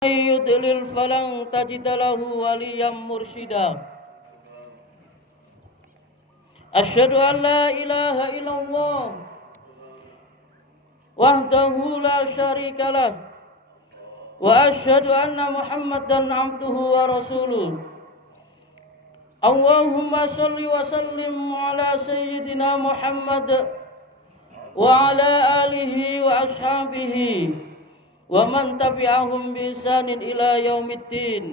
من يضلل فلن تجد له وليا مرشدا. أشهد أن لا إله إلا الله وحده لا شريك له وأشهد أن محمدا عبده ورسوله. اللهم صل وسلم على سيدنا محمد وعلى آله وأصحابه ومن تبعهم بإحسان إلى يوم الدين.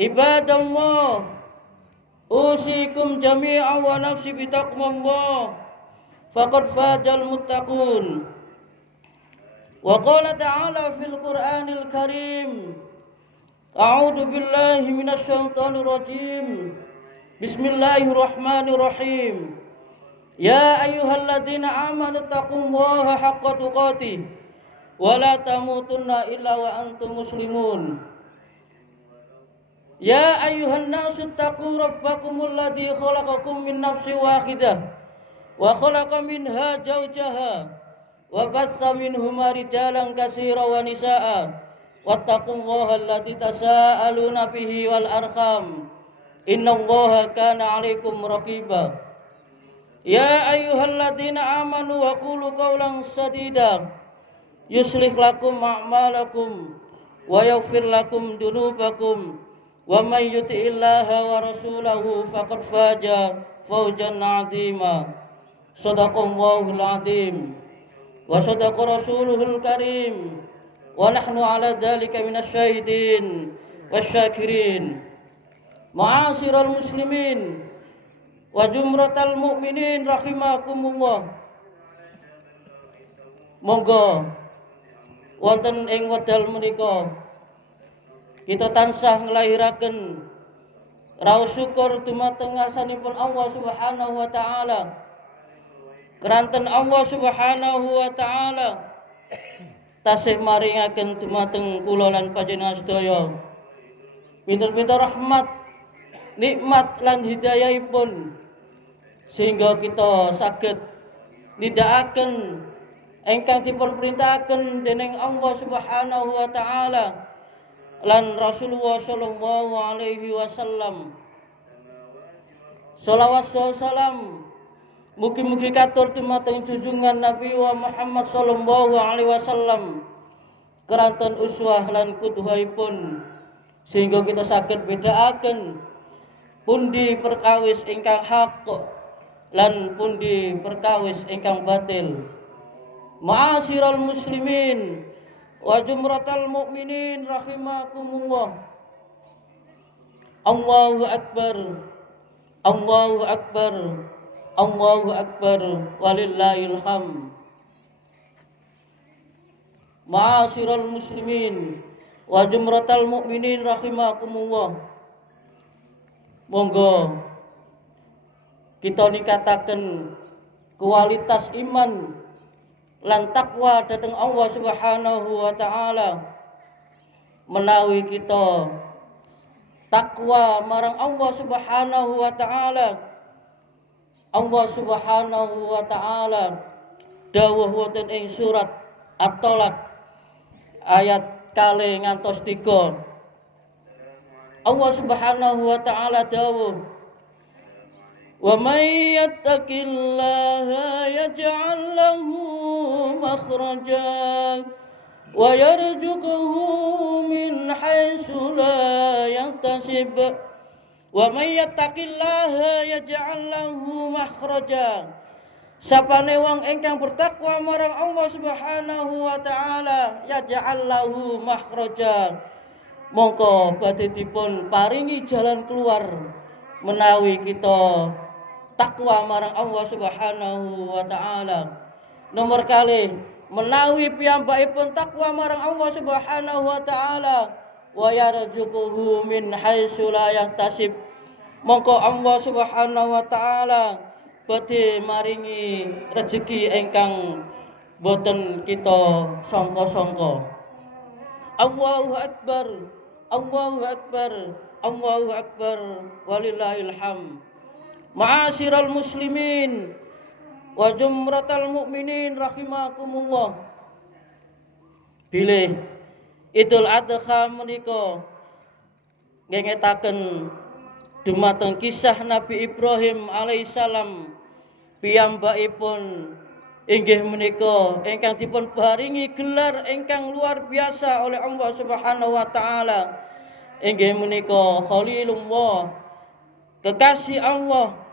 عباد الله، أوصيكم جميعا ونفسي بتقوى الله فقد فاز المتقون. وقال تعالى في القرآن الكريم: أعوذ بالله من الشيطان الرجيم، بسم الله الرحمن الرحيم. يا أيها الذين آمنوا اتقوا الله حق تقاته ولا تموتن إلا وأنتم مسلمون. يا أيها الناس اتقوا ربكم الذي خلقكم من نفس واحدة وخلق منها زوجها وبث منهما رجالا كثيرا ونساء واتقوا الله الذي تساءلون به والأرحام إن الله كان عليكم رقيبا. يا أيها الذين آمنوا وقولوا قولا سديدا يصلح لكم أعمالكم ويغفر لكم ذنوبكم ومن يطع الله ورسوله فقد فاز فوزا عظيما. صدق الله العظيم وصدق رسوله الكريم ونحن على ذلك من الشاهدين والشاكرين. معاشر المسلمين وجمرة المؤمنين rahimakumullah. Monggo wonten ing wekdal menika kita tansah nglahiraken raos syukur dumateng ngarsanipun Allah Subhanahu wa taala. Keranten Allah Subhanahu wa taala tasih maringaken dumateng kula lan panjenengan sedaya pinter-pinter rahmat, nikmat lan hidayahipun sehingga kita saged nindakaken ingkang dipun perintahaken dening Allah Subhanahu wa taala lan Rasulullah sallallahu alaihi wasallam. Shalawat salam mugi-mugi katur dumateng junjungan Nabi wa Muhammad sallallahu alaihi wasallam keranten uswah lan qudwahipun sehingga kita saged bedakaken pundi perkawis ingkang hak lan pundi perkawis ingkang batil. Ma'asyiral muslimin wa jumratal mu'minin rahimakumullah. Allahu akbar, Allahu akbar, Allahu akbar walillahil hamd. Ma'asyiral muslimin wa jumratal mu'minin rahimakumullah. Monggo kita ningkataken kualitas iman lan takwa dhateng Allah Subhanahu wa taala. Menawi kita takwa marang Allah Subhanahu wa taala, Allah Subhanahu wa taala dawuh wonten ing surat At-Talaq ayat kalih ngantos 3. Allah Subhanahu wa taala dawuh, wa may yattaqillaha yaj'al lahu makhraja wa yarzuqhu min haitsu la yahtasib. Wa may yattaqillaha yaj'al lahu makhraja. Sapane wong ingkang bertakwa marang Allah Subhanahu wa taala yaj'al lahu makhraja, mongko badhe dipun paringi jalan keluar menawi kita takwa marang Allah Subhanahu wa taala. Nomor kalih menawi piyambakipun takwa marang Allah Subhanahu wa taala wa yarzuquhu min haitsu la yahtasib, mongko Allah Subhanahu wa taala badhe maringi rezeki ingkang boten kita sangka-sangka. Allahu akbar, Allahu akbar, Allahu akbar walillahil hamd. Ma'asyiral muslimin wa jumratal mu'minin rahimakumullah. Bilih Idul Adha menika ngengetaken dumateng kisah Nabi Ibrahim alaihissalam piyambakipun inggih menika ingkang dipun paringi gelar ingkang luar biasa oleh Allah Subhanahu wa taala, inggih menika Khalilullah, kekasih Allah.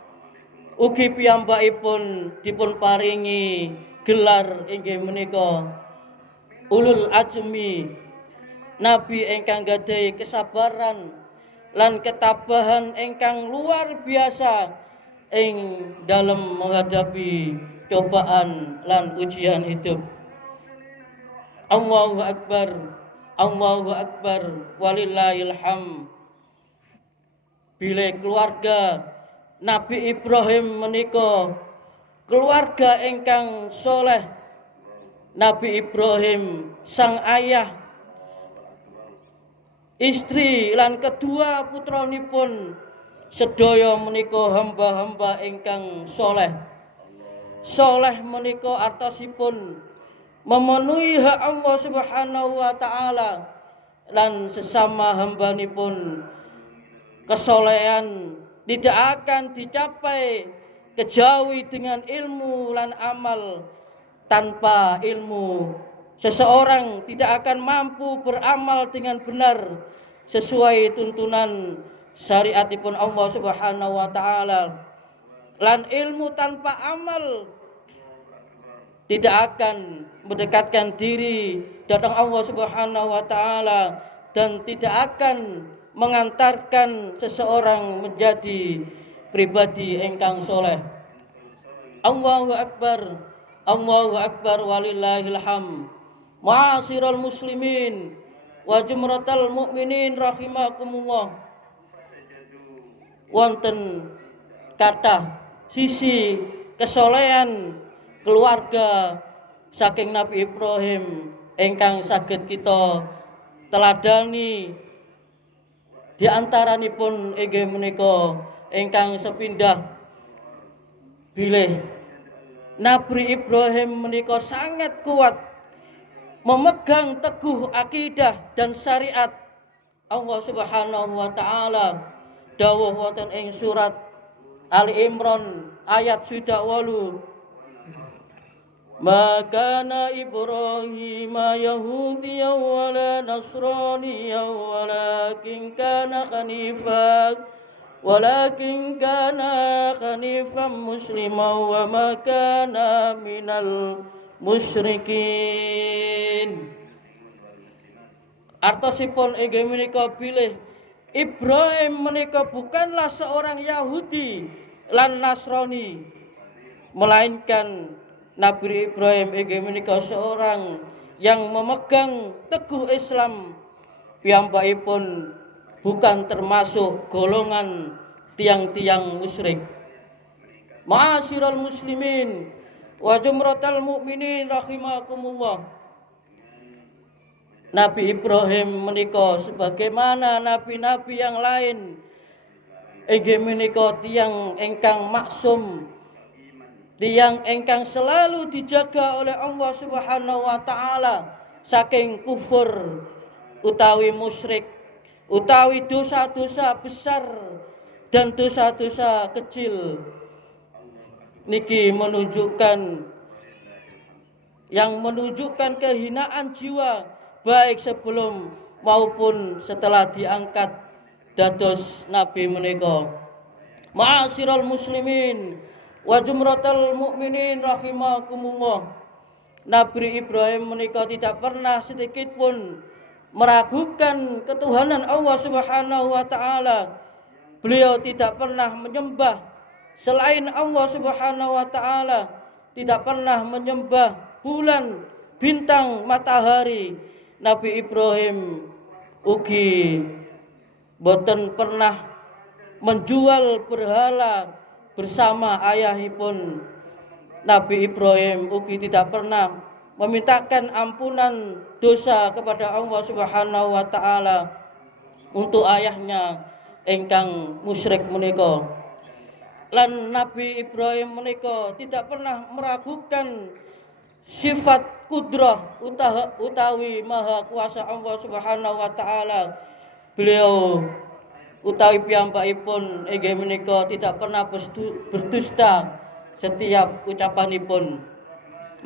Ugi piyambakipun dipun paringi gelar inggih menika Ulul Azmi, nabi ingkang gadhahi kesabaran lan ketabahan ingkang luar biasa ing dalam menghadapi cobaan lan ujian hidup. Allahu Akbar, Allahu Akbar, walillahil hamd. Bila keluarga Nabi Ibrahim menika keluarga ingkang soleh. Nabi Ibrahim sang ayah, istri lan kedua putranipun sedaya menika hamba-hamba ingkang soleh. Soleh menika artosipun memenuhi hak Allah Subhanahu wa taala lan sesama hambanipun kesolehan tidak akan dicapai kejawi dengan ilmu lan amal. Tanpa ilmu seseorang tidak akan mampu beramal dengan benar sesuai tuntunan syariatipun Allah Subhanahu wa taala. Lan ilmu tanpa amal tidak akan mendekatkan diri datang Allah Subhanahu wa taala dan tidak akan mengantarkan seseorang menjadi pribadi ingkang soleh. Allahu Akbar, Allahu Akbar, walillahil hamd. Ma'asyiral muslimin wa jumratal mukminin rahimakumullah. Wonten kathah sisi kesolehan keluarga saking Nabi Ibrahim ingkang saged kita teladani. Di antaranipun inggih menika ingkang sepindah bilih Nabi Ibrahim menika sangat kuat memegang teguh akidah dan syariat Allah Subhanahu wa taala. Dawuh wonten ing surat Ali Imran ayat 8. Maka Ibrahim Yahudiyyan wala Nasraniyyan walakin kana hanifan musliman wa ma kana minal musyrikin. Artosipun inggih menika bilih Ibrahim menika bukanlah seorang Yahudi lan Nasrani, melainkan Nabi Ibrahim inggih menika seorang yang memegang teguh Islam. Piyambakipun bukan termasuk golongan tiang-tiang musyrik. Ma'asyiral muslimin wa jumratal mukminin rahimakumullah. Nabi Ibrahim menika sebagaimana nabi-nabi yang lain inggih menika tiang ingkang maksum, tiang ingkang selalu dijaga oleh Allah Subhanahu wa taala saking kufur utawi musyrik, utawi dosa-dosa besar dan dosa-dosa kecil. Niki menunjukkan kehinaan jiwa baik sebelum maupun setelah diangkat dados nabi menika. Ma'asyiral muslimin wa jumratal mukminin rahimakumullah. Nabi Ibrahim menika tidak pernah sedikit pun meragukan ketuhanan Allah Subhanahu wa taala. Beliau tidak pernah menyembah selain Allah Subhanahu wa taala, tidak pernah menyembah bulan, bintang, matahari. Nabi Ibrahim ugi boten pernah menjual berhala bersama ayahipun. Nabi Ibrahim ugi tidak pernah memintakan ampunan dosa kepada Allah Subhanahu wa taala untuk ayahnya ingkang musyrik menika. Lan Nabi Ibrahim menika tidak pernah meragukan sifat kudrah utawi maha kuasa Allah Subhanahu wa taala. Beliau utawi piyambakipun inggih menika tidak pernah berdusta setiap ucapanipun.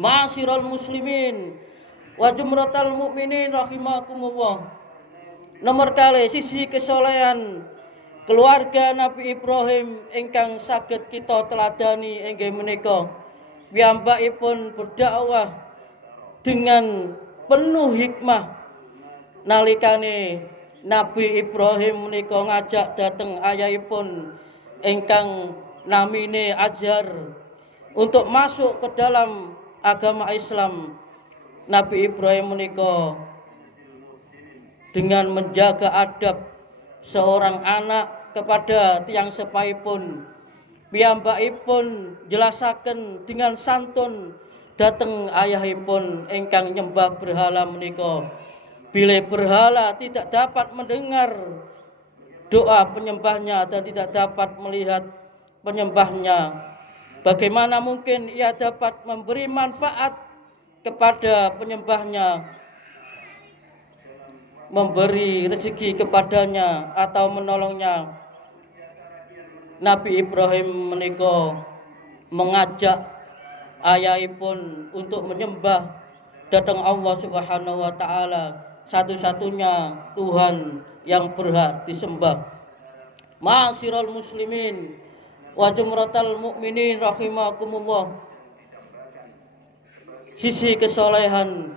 Ma'asyiral muslimin wa jumratal mukminin rahimakumullah. Nomor kali sisi kesolehan keluarga Nabi Ibrahim ingkang saged kita teladani inggih menika piyambakipun berdakwah dengan penuh hikmah nalikane Nabi Ibrahim menika ngajak dateng ayahipun ingkang namine Azhar untuk masuk ke dalam agama Islam. Nabi Ibrahim menika dengan menjaga adab seorang anak kepada tiang sepaipun, piyambakipun jelasaken dengan santun dateng ayahipun ingkang nyembah berhala menika. Bila berhala tidak dapat mendengar doa penyembahnya dan tidak dapat melihat penyembahnya, bagaimana mungkin ia dapat memberi manfaat kepada penyembahnya, memberi rezeki kepadanya atau menolongnya? Nabi Ibrahim menika mengajak ayahipun untuk menyembah datang Allah Subhanahu wa taala, satu-satunya Tuhan yang berhak disembah. Ma'asyiral muslimin wa jumratal mukminin rahimakumullah. Sisi kesolehan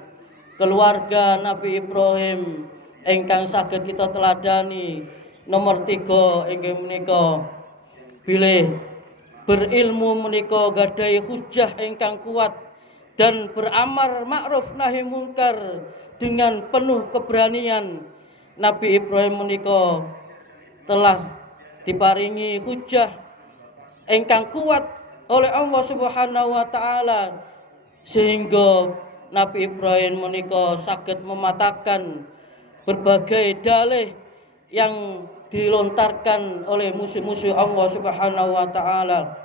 keluarga Nabi Ibrahim ingkang saged kita teladani nomor 3 inggih menika bilih berilmu menika gadai hujah ingkang kuat dan beramar ma'ruf nahi mungkar dengan penuh keberanian. Nabi Ibrahim menika telah diparingi hujah ingkang kuat oleh Allah Subhanahu wa taala sehingga Nabi Ibrahim menika saged mematahkan berbagai dalih yang dilontarkan oleh musuh-musuh Allah Subhanahu wa taala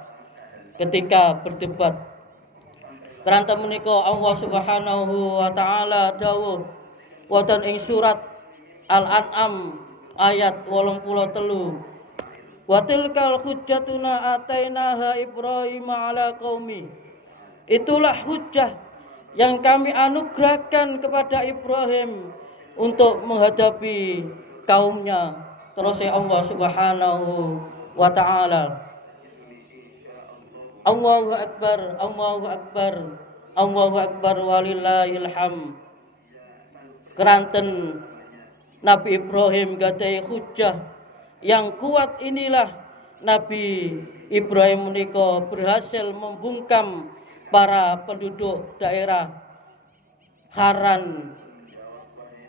ketika berdebat. Keranten menika Allah Subhanahu wa taala dawuh wonten ing surat Al-An'am ayat 83, wa tilkal hujjatuna atainaha Ibrahim ala qaumi. Itulah hujjah yang kami anugerahkan kepada Ibrahim untuk menghadapi kaumnya. Terus Allah Subhanahu wa taala, Allahu akbar, Allahu akbar, Allahu akbar walillahil hamd. Keranten Nabi Ibrahim gadai hujah yang kuat inilah Nabi Ibrahim menika berhasil membungkam para penduduk daerah Haran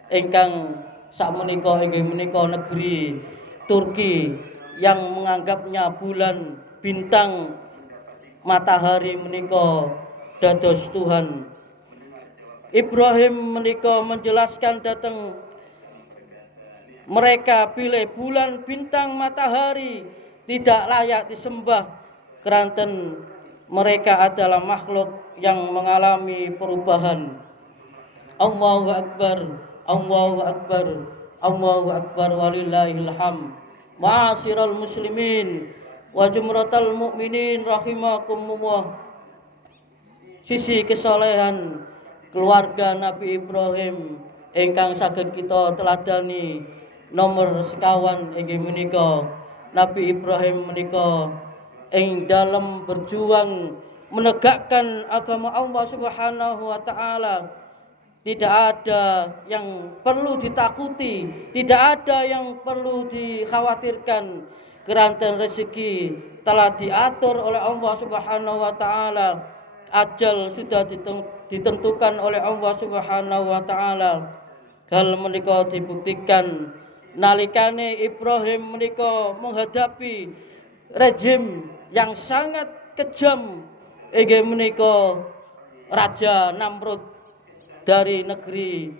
ingkang sakmenika inggih menika negeri Turki yang menganggapnya bulan, bintang, matahari menika dados Tuhan. Ibrahim menika menjelaskan datang mereka bilih bulan, bintang, matahari tidak layak disembah keranten mereka adalah makhluk yang mengalami perubahan. Allahu akbar, Allahu akbar, Allahu akbar walillahil hamd. Ma'asyiral muslimin wa jumratal mukminin rahimakumullah. Sisi kesolehan keluarga Nabi Ibrahim ingkang saged kita teladani nomor sekawan inggih menika Nabi Ibrahim menika ing dalam berjuang menegakkan agama Allah Subhanahu wa taala tidak ada yang perlu ditakuti, tidak ada yang perlu dikhawatirkan. Keranten rezeki telah diatur oleh Allah Subhanahu wa taala. Ajal sudah ditentukan oleh Allah Subhanahu wa taala. Hal menika dibuktikan nalikane Ibrahim menika menghadapi rejim yang sangat kejam inggih menika Raja Namrud dari negeri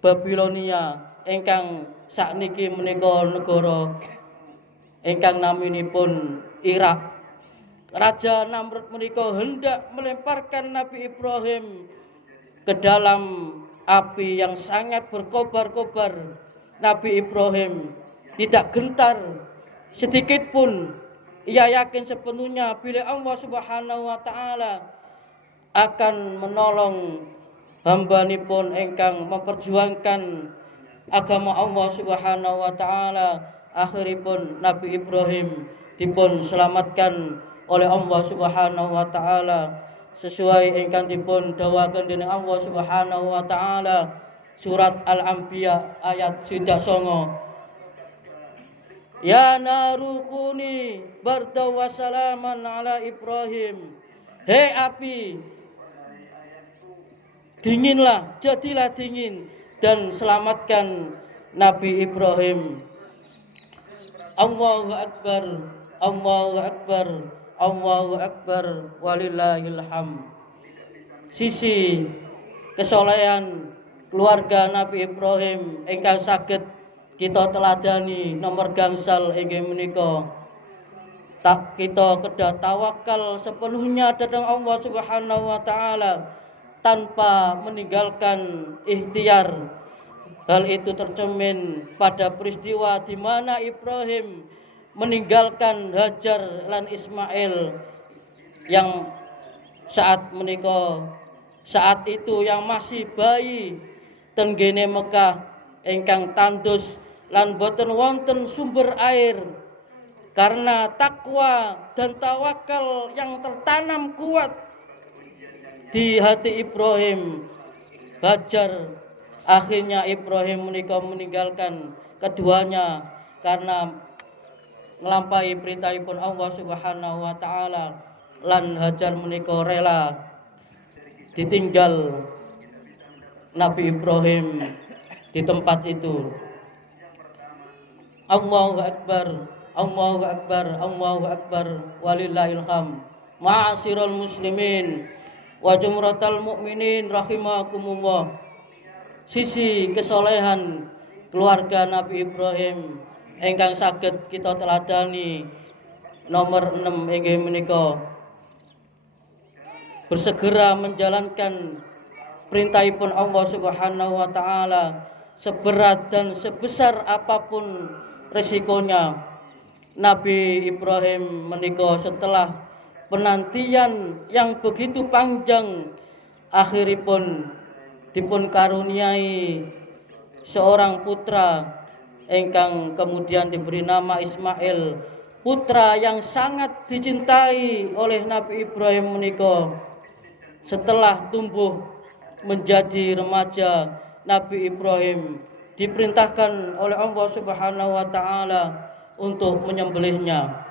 Babilonia ingkang sakniki menika negara ingkang naminipun Irak. Raja Namrud menika hendak melemparkan Nabi Ibrahim ke dalam api yang sangat berkobar-kobar. Nabi Ibrahim tidak gentar sedikit pun. Ia yakin sepenuhnya bila Allah Subhanahu wa taala akan menolong hambanipun ingkang memperjuangkan agama Allah Subhanahu wa taala. Akhiripun Nabi Ibrahim dipun selamatkan oleh Allah Subhanahu wa taala sesuai ingkang dipun dawuhaken dening Allah Subhanahu wa taala surat Al-Anbiya ayat 9. Ya naru kuni barda wa salaman ala Ibrahim. Hei api, dinginlah, jadilah dingin dan selamatkan Nabi Ibrahim. Allahu Akbar, Allahu Akbar, Allahu Akbar, walillahil hamd. Sisi kesolehan keluarga Nabi Ibrahim ingkang saged kita teladani nomor gangsal inggih menika tak kita kedah tawakal sepenuhnya dhateng Allah Subhanahu wa taala tanpa meninggalkan ikhtiar. Hal itu tercermin pada peristiwa di mana Ibrahim meninggalkan Hajar lan Ismail yang saat itu yang masih bayi tenggene Mekah ingkang tandus lan boten wonten sumber air. Karena takwa dan tawakal yang tertanam kuat di hati Ibrahim, Hajar, akhirnya Ibrahim menika meninggalkan keduanya karena nglampahi perintahipun Allah Subhanahu wa taala lan Hajar menika rela ditinggal Nabi Ibrahim di tempat itu. Allahu Akbar, Allahu Akbar, Allahu Akbar, walillahil hamd. Ma'asyiral muslimin wa jumratal mukminin rahimakumullah. Sisi kesolehan keluarga Nabi Ibrahim ingkang saged kita teladani nomor 6 inggih menika bersegera menjalankan perintahipun Allah Subhanahu wa taala seberat dan sebesar apapun resikonya. Nabi Ibrahim menika setelah penantian yang begitu panjang akhiripun dipun karuniai seorang putra ingkang kemudian diberi nama Ismail, putra yang sangat dicintai oleh Nabi Ibrahim menika. Setelah tumbuh menjadi remaja, Nabi Ibrahim diperintahkan oleh Allah Subhanahu wa taala untuk menyembelihnya.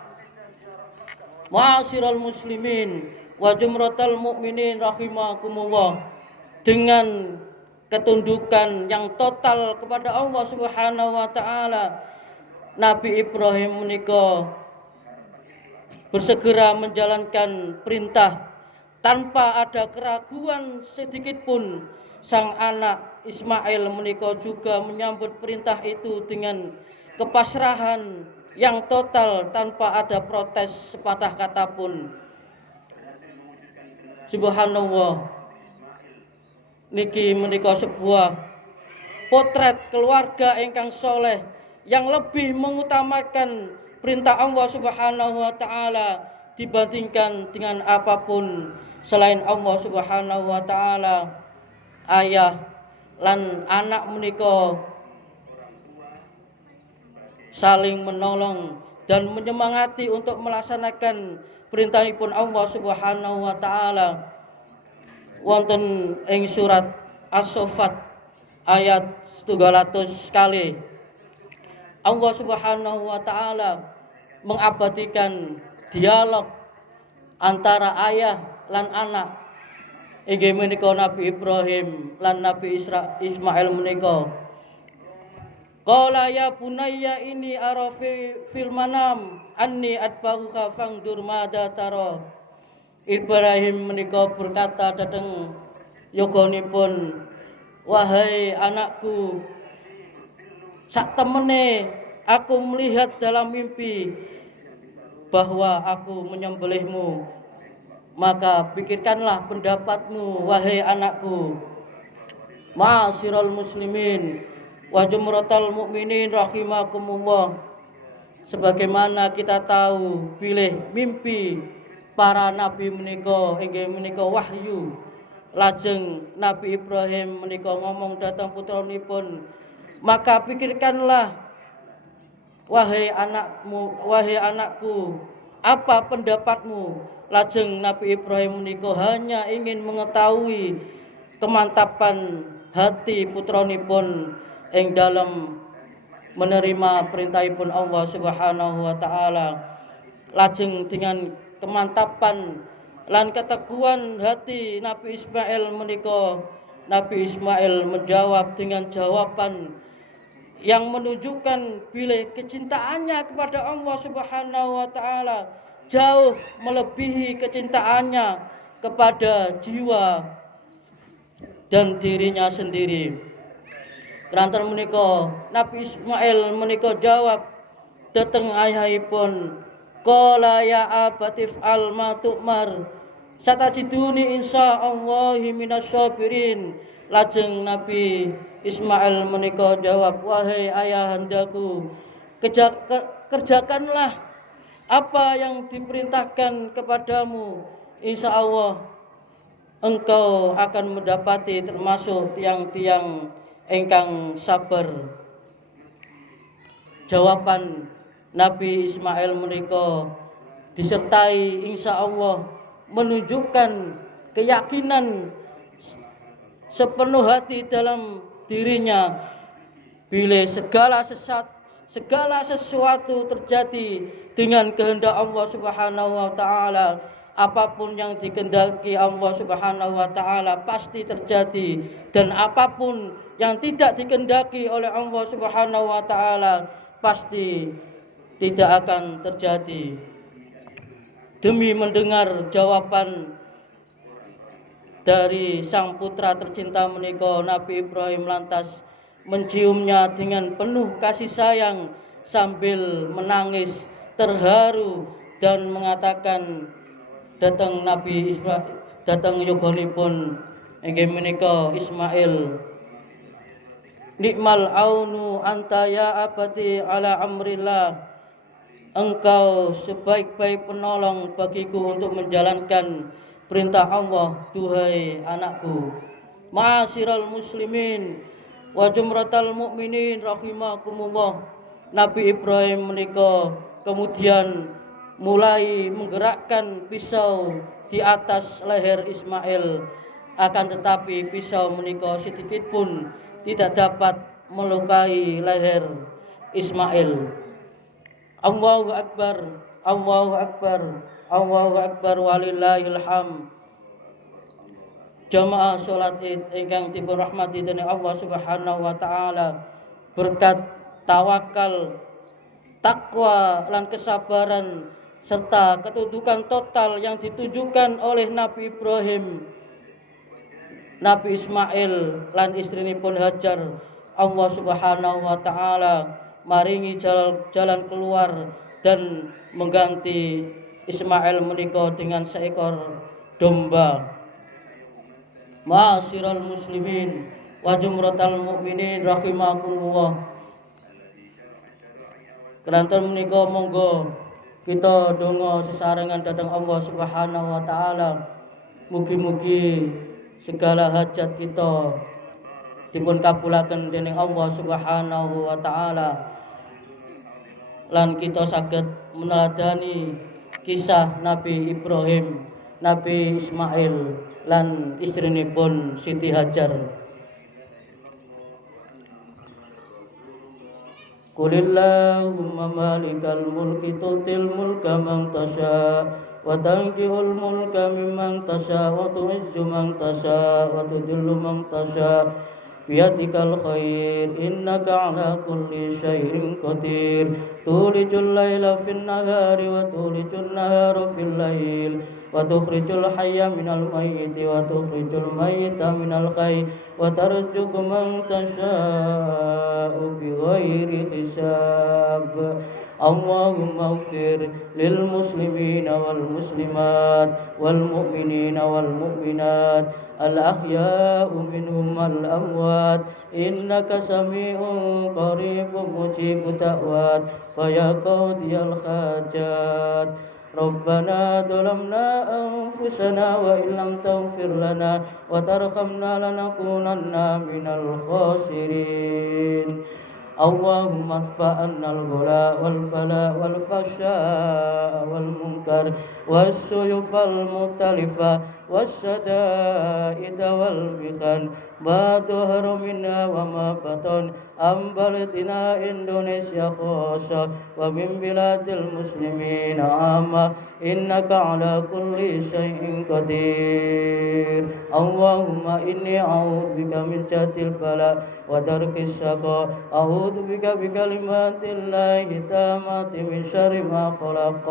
Ma'asyiral muslimin wa jumratal mukminin rahimakumullah. Dengan ketundukan yang total kepada Allah Subhanahu wa taala, Nabi Ibrahim menika bersegera menjalankan perintah tanpa ada keraguan sedikit pun. Sang anak Ismail menika juga menyambut perintah itu dengan kepasrahan yang total tanpa ada protes sepatah kata pun. Subhanallah, niki menika sebuah potret keluarga ingkang soleh yang lebih mengutamakan perintah Allah Subhanahu wa taala dibandingkan dengan apapun selain Allah Subhanahu wa taala. Ayah lan anak menika saling menolong dan menyemangati untuk melaksanakan perintahipun Allah Subhanahu wa taala. Wonten ing surat As-Saffat ayat 300 kali Allah Subhanahu wa taala mengabadikan dialog antara ayah lan anak inggih menika Nabi Ibrahim lan Nabi Ismail menika. Qala ya bunayya inni ara fil manam anni atba'uka fangdur madza tara. Ibrahim menika berkata dhateng yoganipun, wahai anakku, sak temene aku melihat dalam mimpi bahwa aku menyembelihmu. Maka pikirkanlah pendapatmu, wahai anakku. Ma'asyiral muslimin wa jumratal mukminin rahimakumullah. Sebagaimana kita tahu bilih mimpi para nabi menika inggih menika wahyu. Lajeng Nabi Ibrahim menika ngomong dhateng putranipun, maka pikirkanlah wahai anakku, apa pendapatmu? Lajeng Nabi Ibrahim menika hanya ingin mengetahui kemantapan hati putranipun ing dalam menerima perintahipun Allah Subhanahu wa taala. Lajeng dengan kemantapan lan keteguhan hati Nabi Ismail menika, Nabi Ismail menjawab dengan jawaban yang menunjukkan bilih kecintaannya kepada Allah Subhanahu wa taala jauh melebihi kecintaannya kepada jiwa dan dirinya sendiri. Keranten menika Nabi Ismail menika jawab dhateng ayahipun, qala ya abatif al ma tu'mar satajiduni insyaallahi minasyabirin. Lajeng Nabi Ismail menika jawab, wahai ayahandaku, kerjakanlah apa yang diperintahkan kepadamu, insyaallah engkau akan mendapati termasuk tiang-tiang ingkang sabar. Jawaban Nabi Ismail menika disertai insyaallah menunjukkan keyakinan sepenuh hati dalam dirinya bila segala sesuatu terjadi dengan kehendak Allah Subhanahu wa taala. Apapun yang dikehendaki Allah Subhanahu wa taala pasti terjadi, dan apapun yang tidak dikehendaki oleh Allah Subhanahu wa taala pasti tidak akan terjadi. Demi mendengar jawaban dari sang putra tercinta menika, Nabi Ibrahim lantas menciumnya dengan penuh kasih sayang sambil menangis terharu dan mengatakan datang Nabi Ismail, datang yogonipun inggih menika Ismail, nikmal aunu anta ya abati ala amrillah, engkau sebaik-baik penolong bagiku untuk menjalankan perintah Allah, duhai anakku. Ma'asyiral muslimin wa jumratal mukminin rahimakumullah. Nabi Ibrahim menika kemudian mulai menggerakkan pisau di atas leher Ismail, akan tetapi pisau menika sedikit pun tidak dapat melukai leher Ismail. Allahu akbar, Allahu akbar, Allahu akbar walillahil hamd. Jamaah salat Id ingkang dipun rahmati dening Allah Subhanahu wa taala, berkat tawakal, takwa lan kesabaran serta ketundukan total yang ditunjukkan oleh Nabi Ibrahim, Nabi Ismail lan istrinipun Hajar, Allah Subhanahu wa taala maringi jalan keluar dan mengganti Ismail menika dengan seekor domba. Ma'asyiral muslimin wa jumratal mukminin rahimakumullah. Kelantan menika monggo kita donga sesarengan dhateng Allah Subhanahu wa taala. Mugi-mugi segala hajat kita dipun kabulaken dening Allah Subhanahu wa taala, lan kita saged meneladani kisah Nabi Ibrahim, Nabi Ismail lan istrinipun Siti Hajar. Qulillahumma malikal mulki tu'til mulka man tasha wa tanzi'ul mulka mimman tasha wa tu'izzu man tasha wa tudhillu man tasha biyadikal khair innaka ala kulli syai'in qadir. Tulijul laila fin nahari wa tulijul nahara fil lail wa tukhrijul hayya minal mayyiti wa tukhrijul mayyita minal hayy wa tarzuqu man tasha'u bighairi hisab. Allahumma ighfir lil muslimina wal muslimat wal mu'minina wal mu'minat الأحياء منهم الأموات إنك سميع قريب مجيب دعوات فيا قاضي الحاجات ربنا ظلمنا أنفسنا وإن لم تغفر لنا وترحمنا لنكونن من الخاسرين اللهم ارفع عنا الغلاء والبلاء والفحشاء والمنكر والسيوف المختلفة والشدائد والمحن ما ظهر منا وما بطن عن بلدنا إندونيسيا خاصة ومن بلاد المسلمين عامة إنك على كل شيء قدير اللهم إني أعوذ بك من جهد البلاء ودرك الشقاء أعوذ بك بكلمات الله التامات من شر ما خلق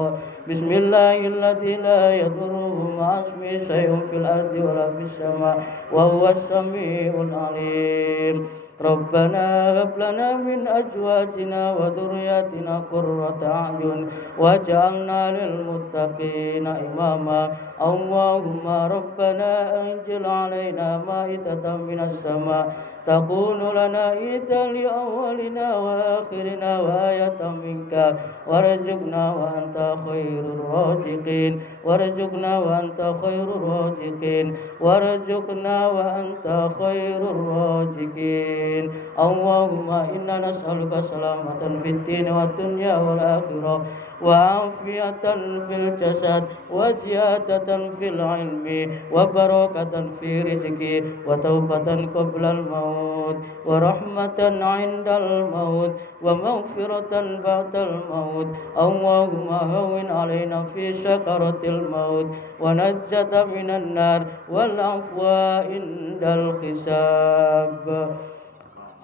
بسم الله الذي لا يضر مع اسمه شيء في الأرض ولا في السماء وهو السميع العليم ربنا هب لنا من أزواجنا وذرياتنا قرة أعين واجعلنا للمتقين إماما اللهم ربنا أنزل علينا مائدة من السماء تكون لنا عيدا لأولنا وآخرنا وآية منك وارزقنا وأنت خير الرازقين وارزقنا وأنت خير الرازقين وارزقنا وأنت خير الرازقين اللهم إنا نسألك سلامة في الدين والدنيا والآخرة وعافية في الجسد وزيادة في العلم وبركة في رزقي وتوبة قبل الموت ورحمة عند الموت ومغفرة بعد الموت اللهم هون علينا في شكرة الموت ونجة من النار والعفو عند الحساب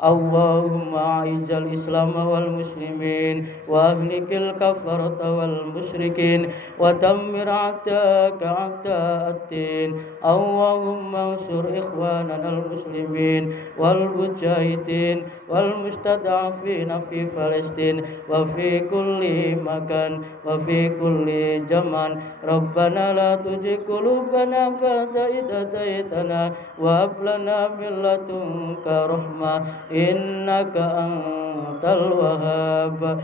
اللهم أعز الإسلام والمسلمين وأهلك الكفرة والمشركين ودمر أعداءك أعداء الدين اللهم انصر إخواننا المسلمين والمجاهدين والمستضعفين في فلسطين وفي كل مكان وفي كل زمان ربنا لا تزغ قلوبنا بعد إذ هديتنا وهب لنا من لدنك رحمة إنك أنت الوهاب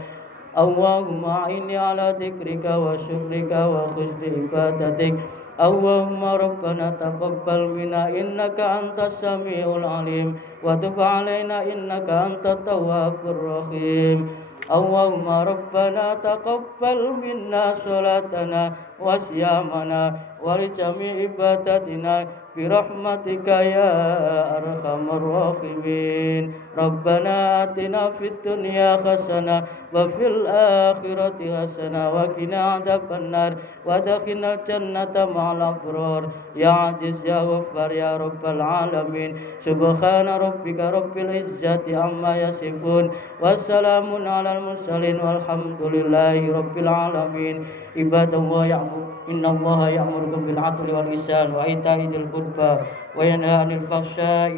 اللهم أعني على ذكرك وشكرك وحسن عبادتك اللهم ربنا تقبل منا إنك أنت السميع العليم وتب علينا إنك أنت التواب الرحيم اللهم ربنا تقبل منا صلاتنا وصيامنا ولجميع عباداتنا برحمتك يا أرحم الراحمين ربنا آتنا في الدنيا حسنة وفي الآخرة حسنة وقنا عذاب النار وادخلنا الجنة مع الأبرار يا عزيز يا غفار يا رب العالمين سبحان ربك رب العزة عما يصفون والسلام على المرسلين والحمد لله رب العالمين عباد الله إن الله يأمركم بالعدل والإحسان وإيتاء ذي القربى وينهى عن الفحشاء